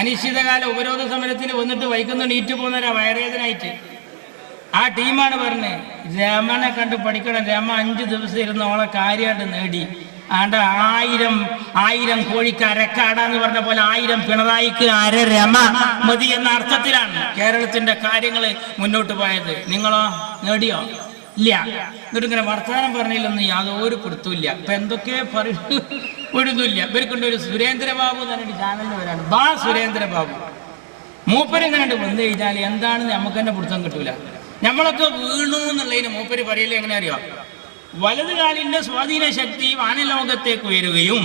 അനിശ്ചിതകാല ഉപരോധ സമരത്തിന് വന്നിട്ട് വൈകുന്ന നീറ്റ് പോകുന്നവരാ വയറേതനായിട്ട്. ആ ടീമാണ് പറഞ്ഞത് രമനെ കണ്ട് പഠിക്കണം. രമ 5 ദിവസം ഇരുന്ന് ഓളെ കാര്യമായിട്ട് നേടി. ആണ്ട് 1000 കോഴിക്ക് അരക്കാടാന്ന് പറഞ്ഞ പോലെ 1000 പിണറായിക്ക് അര രമ മതി എന്ന അർത്ഥത്തിലാണ് കേരളത്തിന്റെ കാര്യങ്ങൾ മുന്നോട്ട് പോയത്. നിങ്ങളോ നേടിയോ? ഇല്ല. എന്നിട്ട് ഇങ്ങനെ വർത്തമാനം പറഞ്ഞതിലൊന്നും യാതൊരു പിടുത്തമില്ല. ഇപ്പൊ എന്തൊക്കെ ഒഴുതില്ല. ഇവർക്കുണ്ട് ഒരു സുരേന്ദ്രബാബു എന്ന് പറഞ്ഞിട്ട് ചാനലിൽ വരാണ്. സുരേന്ദ്രബാബു മൂപ്പര് ഇങ്ങനെ വന്നു കഴിഞ്ഞാൽ എന്താണെന്ന് നമുക്ക് തന്നെ പിടുത്തം കിട്ടൂല. നമ്മളൊക്കെ വീണു എന്നുള്ളതിന് മൂപ്പര് പറയല്ലേ എങ്ങനെ അറിയോ? വലതുകാലിന്റെ സ്വാധീന ശക്തി വാനലോകത്തേക്ക് ഉയരുകയും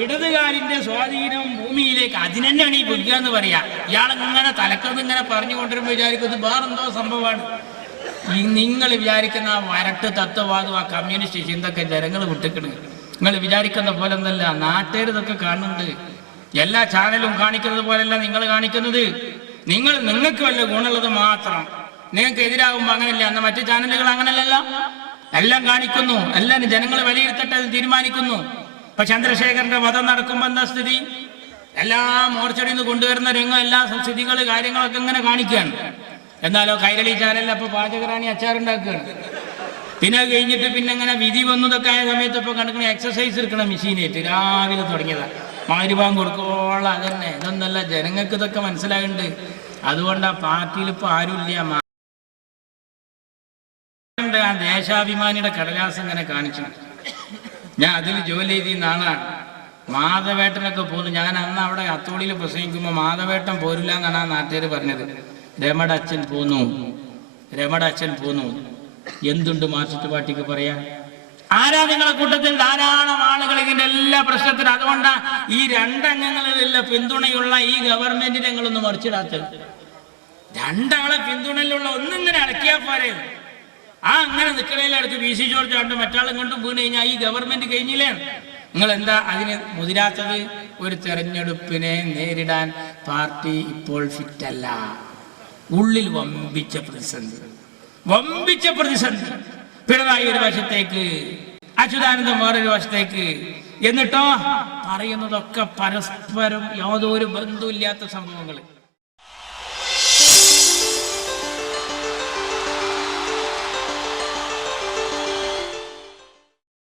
ഇടതുകാലിന്റെ സ്വാധീനം ഭൂമിയിലേക്ക്, അതിനെന്നാണ് ഈ ബുദ്ധിക എന്ന് പറയാ. ഇയാളിങ്ങനെ തലക്കത് ഇങ്ങനെ പറഞ്ഞുകൊണ്ടിരുമ്പോൾ വിചാരിക്കുന്നത് വേറെന്തോ സംഭവമാണ്. നിങ്ങൾ വിചാരിക്കുന്ന ആ വരട്ട് തത്വവാദം, ആ കമ്മ്യൂണിസ്റ്റ് ചിന്തൊക്കെ ജനങ്ങൾ വിട്ടിക്കണ്. നിങ്ങൾ വിചാരിക്കുന്ന പോലെ ഒന്നല്ല. നാട്ടുകാർ ഇതൊക്കെ കാണുന്നുണ്ട്. എല്ലാ ചാനലും കാണിക്കുന്നത് പോലെയല്ല നിങ്ങൾ കാണിക്കുന്നത്. നിങ്ങൾക്ക് വല്ല ഗുണമുള്ളത് മാത്രം നിങ്ങൾക്ക് എതിരാകുമ്പോൾ അങ്ങനല്ല. അന്ന് മറ്റു ചാനലുകൾ അങ്ങനല്ലല്ലോ. എല്ലാം കാണിക്കുന്നു, എല്ലാം ജനങ്ങൾ വിലയിരുത്തട്ടെ തീരുമാനിക്കുന്നു. ഇപ്പൊ ചന്ദ്രശേഖരന്റെ വധം നടക്കുമ്പോ എന്താ സ്ഥിതി? എല്ലാ മോർച്ചറിയിൽ നിന്ന് കൊണ്ടുവരുന്ന രംഗം, എല്ലാ സ്ഥിതികൾ കാര്യങ്ങളൊക്കെ ഇങ്ങനെ കാണിക്കുകയാണ്. എന്നാലോ കൈരളി ചാനലിൽ അപ്പൊ പാചകറാണി അച്ചാറുണ്ടാക്കുകയാണ്. പിന്നെ അത് കഴിഞ്ഞിട്ട് പിന്നെ ഇങ്ങനെ വിധി വന്നതൊക്കെ ആയ സമയത്ത് ഇപ്പൊ കണക്കിന് എക്സസൈസ് എടുക്കണം മെഷീനായിട്ട്. രാവിലെ തുടങ്ങിയതാ മഗ്‌രിബാങ്ക് കൊടുക്കോളം അതന്നെ. ഇതൊന്നല്ല, ജനങ്ങൾക്ക് ഇതൊക്കെ മനസ്സിലാകുന്നുണ്ട്. അതുകൊണ്ട് ആ പാർട്ടിയിൽ ഇപ്പൊ ആരുമില്ല. ആ ദേശാഭിമാനിയുടെ കടലാസം ഇങ്ങനെ കാണിച്ചു. ഞാൻ അതിൽ ജോലി ചെയ്തിരുന്ന ആളാണ്. മാധവേട്ടനൊക്കെ പോന്നു. ഞാൻ അന്ന് അവിടെ അത്തോളിയിൽ പ്രസംഗിക്കുമ്പോൾ മാധവേട്ടൻ പോരില്ല എന്നാണ് ആ നാട്ടുകാർ പറഞ്ഞത്. രമയുടെ അച്ഛൻ പോന്നു. എന്തുണ്ട് മാർക്സിസ്റ്റ് പാർട്ടിക്ക് പറയാ? ആരാ നിങ്ങളെ കൂട്ടത്തിൽ ധാരാളം ആളുകൾ ഇതിന്റെ എല്ലാ പ്രശ്നത്തിനും. അതുകൊണ്ടാ ഈ 2 അംഗങ്ങളിലുള്ള പിന്തുണയുള്ള ഈ ഗവൺമെന്റിനെ ഞങ്ങളൊന്ന് മറിച്ചിടാത്തത്. 2 ആളെ പിന്തുണയിലുള്ള ഒന്നിങ്ങനെ അടക്കിയാൽ പോരെ. അങ്ങനെ നിൽക്കണേലടുത്ത് PC ജോർജ് കണ്ട് മറ്റാളും കൊണ്ടും വീണ് കഴിഞ്ഞാൽ ഈ ഗവൺമെന്റ് കഴിഞ്ഞില്ലേ? നിങ്ങൾ എന്താ അതിന് മുതിരാത്തത്? ഒരു തെരഞ്ഞെടുപ്പിനെ നേരിടാൻ പാർട്ടി ഇപ്പോൾ ഫിറ്റല്ല. ഉള്ളിൽ വമ്പിച്ച പ്രതിസന്ധി. പിണറായി ഒരു വശത്തേക്ക്, അച്യുതാനന്ദൻ വേറൊരു വശത്തേക്ക്. എന്നിട്ടോ പറയുന്നതൊക്കെ പരസ്പരം യാതൊരു ബന്ധമില്ലാത്ത സംഭവങ്ങൾ.